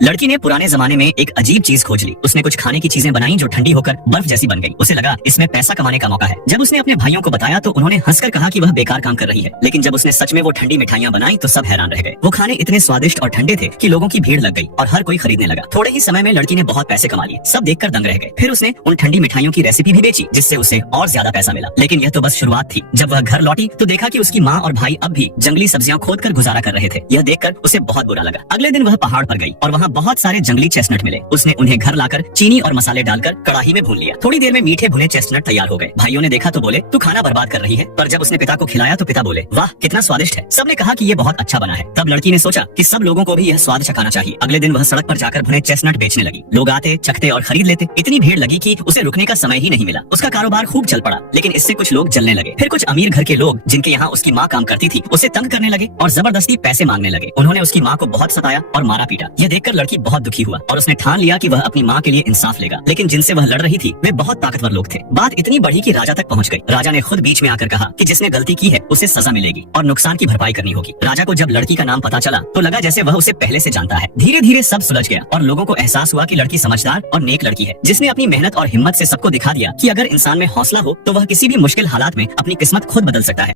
लड़की ने पुराने जमाने में एक अजीब चीज खोज ली। उसने कुछ खाने की चीजें बनाई जो ठंडी होकर बर्फ जैसी बन गई। उसे लगा इसमें पैसा कमाने का मौका है। जब उसने अपने भाइयों को बताया तो उन्होंने हंसकर कहा कि वह बेकार काम कर रही है। लेकिन जब उसने सच में वो ठंडी मिठाइयां बनाई तो सब हैरान रह गए। वो खाने इतने स्वादिष्ट और ठंडे थे कि लोगों की भीड़ लग गई और हर कोई खरीदने लगा। थोड़े ही समय में लड़की ने बहुत पैसे कमा लिए। सब देखकर दंग रह गए। फिर उसने उन ठंडी मिठाइयों की रेसिपी भी बेची जिससे उसे और ज्यादा पैसा मिला। लेकिन यह तो बस शुरुआत थी। जब वह घर लौटी तो देखा कि उसकी माँ और भाई अब भी जंगली सब्जियां खोद कर गुजारा कर रहे थे। यह देखकर उसे बहुत बुरा लगा। अगले दिन वह पहाड़ पर गई और वहाँ बहुत सारे जंगली चेस्टनट मिले। उसने उन्हें घर लाकर चीनी और मसाले डालकर कड़ाही में भून लिया। थोड़ी देर में मीठे भुने चेस्टनट तैयार हो गए। भाइयों ने देखा तो बोले तू खाना बर्बाद कर रही है। पर जब उसने पिता को खिलाया तो पिता बोले वाह कितना स्वादिष्ट है। सबने कहा कि ये बहुत अच्छा बना है। तब लड़की ने सोचा कि सब लोगों को भी यह स्वाद चखाना चाहिए। अगले दिन वह सड़क पर जाकर भुने चेस्टनट बेचने लगी। लोग आते चखते और खरीद लेते। इतनी भीड़ लगी कि उसे रुकने का समय ही नहीं मिला। उसका कारोबार खूब चल पड़ा। लेकिन इससे कुछ लोग जलने लगे। फिर कुछ अमीर घर के लोग जिनके यहाँ उसकी माँ काम करती थी उसे तंग करने लगे और जबरदस्ती पैसे मांगने लगे। उन्होंने उसकी माँ को बहुत सताया और मारा पीटा। यह देखकर लड़की बहुत दुखी हुआ और उसने ठान लिया कि वह अपनी माँ के लिए इंसाफ लेगा। लेकिन जिनसे वह लड़ रही थी वे बहुत ताकतवर लोग थे। बात इतनी बढ़ी कि राजा तक पहुँच गई। राजा ने खुद बीच में आकर कहा कि जिसने गलती की है उसे सजा मिलेगी और नुकसान की भरपाई करनी होगी। राजा को जब लड़की का नाम पता चला तो लगा जैसे वह उसे पहले से जानता है। धीरे धीरे सब सुलझ गया और लोगों को एहसास हुआ कि लड़की समझदार और नेक लड़की है जिसने अपनी मेहनत और हिम्मत से सबको दिखा दिया कि अगर इंसान में हौसला हो तो वह किसी भी मुश्किल हालात में अपनी किस्मत खुद बदल सकता है।